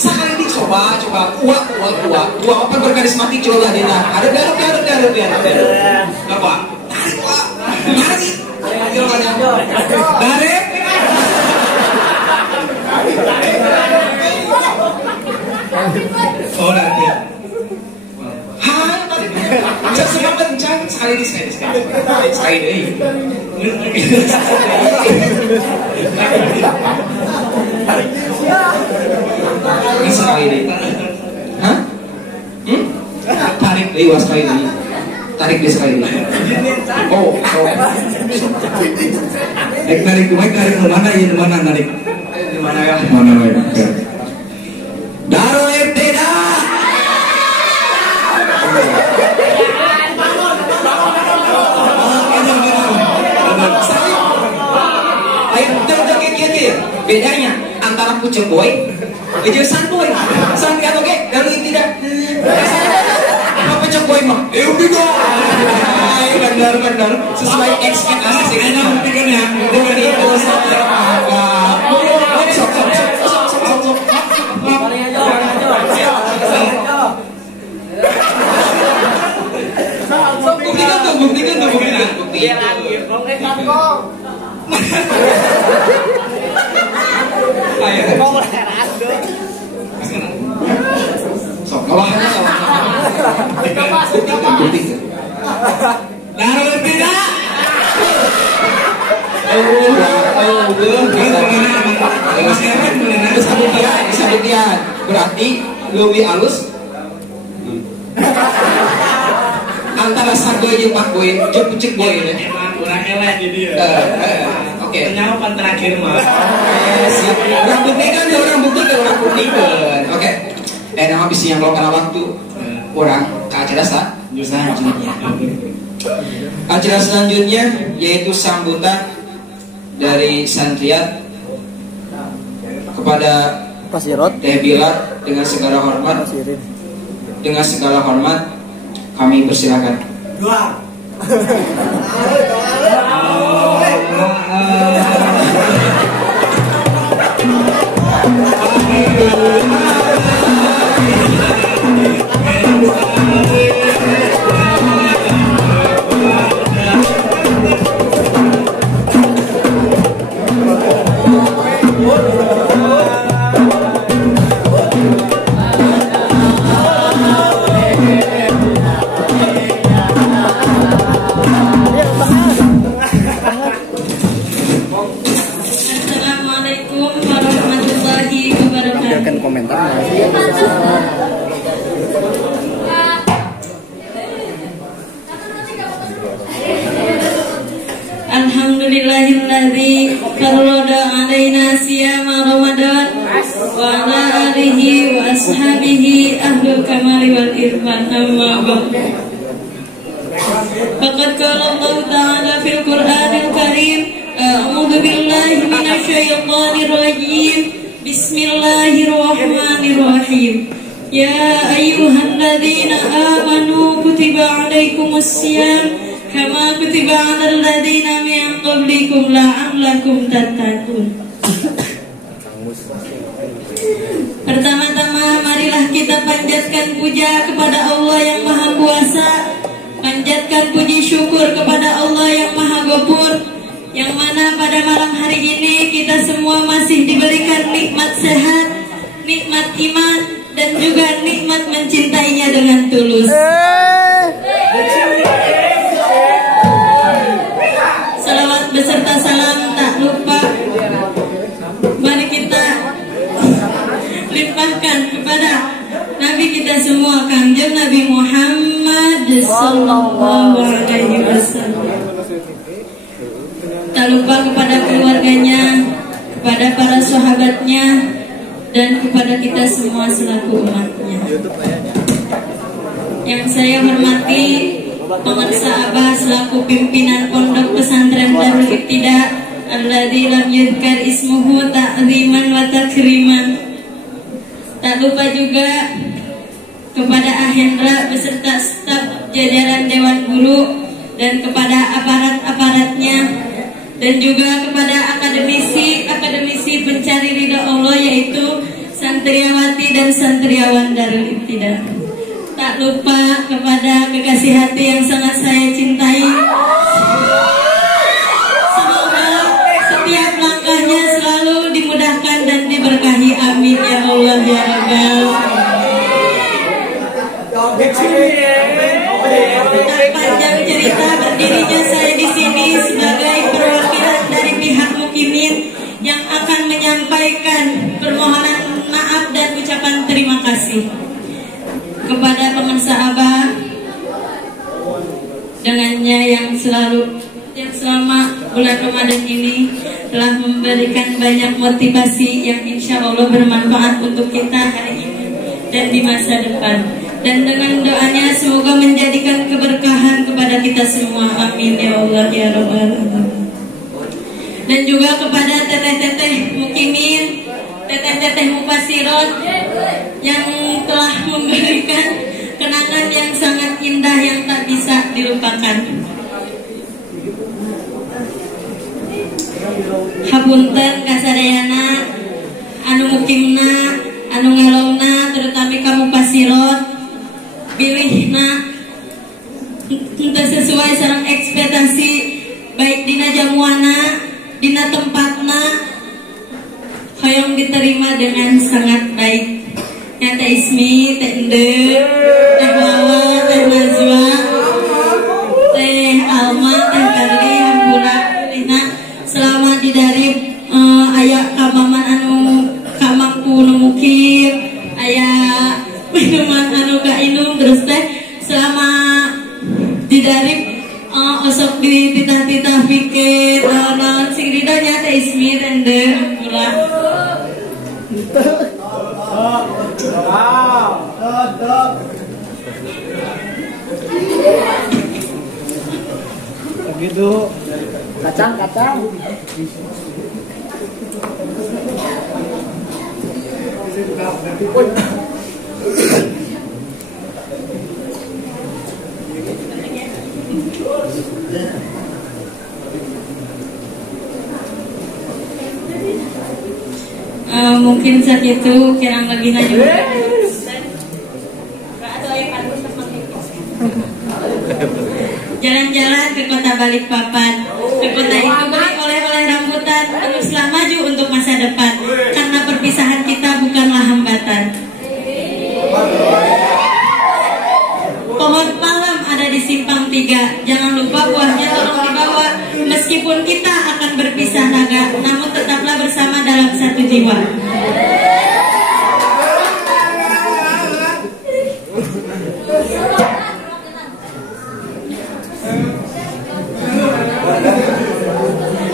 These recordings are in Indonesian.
Sekali ini coba uang apa berkarismatik coba dina. Ada apa? Tarik. Oh nanti. Hai, cak semua kencang sekali ini. Ini sekali ini. Hah? Tarik deh sekali ini. Tarik deh sekali ini. Oh. Tarik mana narik? Di mana ya? Mana ya? Daro tidak. Bedanya antara pucuk boy jeung sanboy. Santai oke, kalau tidak apa pucuk boy mah? Benar sesuai ekspektasi kita. Dengan itu saya berarti lebih halus antara sarboy jeung pakboy jeung pucuk boy emang urang eleh di dieu. Oke. Nyawa terakhir mah. Siap. Urang buktikan. Oke. Nama bisi yang lo kana waktu orang ke acara selanjutnya. Acara selanjutnya yaitu sambutan dari santriat kepada Teh Bila dengan segala hormat kami persilakan. Doa. Alhamdulillahilladzi farrada alaina siyama Ramadan wa ala alihi wa ashabihi ahlul kamali wal irfan amma ba'd. Faqad qala Allah ta'ala fil Qur'anil Karim a'udzu billahi minasy syaithanir rajim. Bismillahirrahmanirrahim. Ya ayyuhalladzina amanu kutiba 'alaikumus-syiyam kama kutiba 'alal ladzina min qablikum la'allakum tattaqun. Pertama-tama marilah kita panjatkan puja kepada Allah yang Maha Kuasa, panjatkan puji syukur kepada Allah yang Maha Ghafur, yang mana pada malam hari ini kita semua masih diberikan nikmat sehat, nikmat iman, dan juga nikmat mencintainya dengan tulus. Salawat beserta salam tak lupa mari kita limpahkan kepada Nabi kita semua, Kanjeng Nabi Muhammad sallallahu alaihi wasallam. Tak lupa kepada keluarganya, kepada para sahabatnya, dan kepada kita semua selaku umatnya. Yang saya hormati Pemirsa Abah selaku pimpinan Pondok Pesantren Darul Ibtida alladzi lam yuzkar ismuhu ta'ziman wa takriman. Tak lupa juga kepada Ahendra beserta staf jajaran Dewan Guru dan kepada aparat-aparatnya, dan juga kepada akademisi santriawati dan santriawan Darul Ibtidah. Tak lupa kepada kekasih hati yang sangat saya cintai. Semoga setiap langkahnya selalu dimudahkan dan diberkahi. Amin ya Allah ya Rabbal. Tak panjang cerita, berdirinya saya di sini sebagai perwakilan dari pihak Mukimin yang akan menyampaikan permohonan maaf dan ucapan terima kasih kepada pemirsa Abah dengannya yang selama bulan Ramadan ini telah memberikan banyak motivasi yang insya Allah bermanfaat untuk kita hari ini dan di masa depan. Dan dengan doanya semoga menjadikan keberkahan kepada kita semua. Amin ya Allah ya Rabbal alamin. Dan juga kepada teteh-teteh Mukimin, teteh-teteh Mufasirot yang telah memberikan kenangan yang sangat indah yang tak bisa dilupakan. Hapunten kasadayana anu mukimna, anu ngalongna, terutama kamu Mufasirot, pilihna untuk sesuai sareng ekspektasi baik dina jamuana, dina tempatna, hoyong diterima dengan sangat baik. Ya Teh Ismi, Teh Ende, Teh Wawa, Teh Nazwa, Teh Alma, Teh Karli, hampura dina selama di dari aya kamaman anu kamangku nu mukir, aya minuman anu kainum, terus teh selama di dari osok di titah-titah pikir non sing ridhonya Teh Ismi Tende hampura. Begitu kacang mungkin saat itu kirang lagi juga jalan-jalan ke kota Balikpapan. Ke kota itu beri oleh-oleh rambutan, teruslah maju untuk masa depan, karena perpisahan kita bukanlah hambatan. Pohon malam ada di Simpang 3, jangan lupa buahnya tolong dibawa. Meskipun kita akan berpisah raga, namun tetaplah bersama dalam satu jiwa.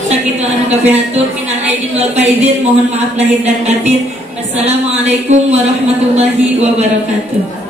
Sakitu anu kapihatur minal aidin wal faizin, mohon maaf lahir dan batin. Wassalamualaikum warahmatullahi wabarakatuh.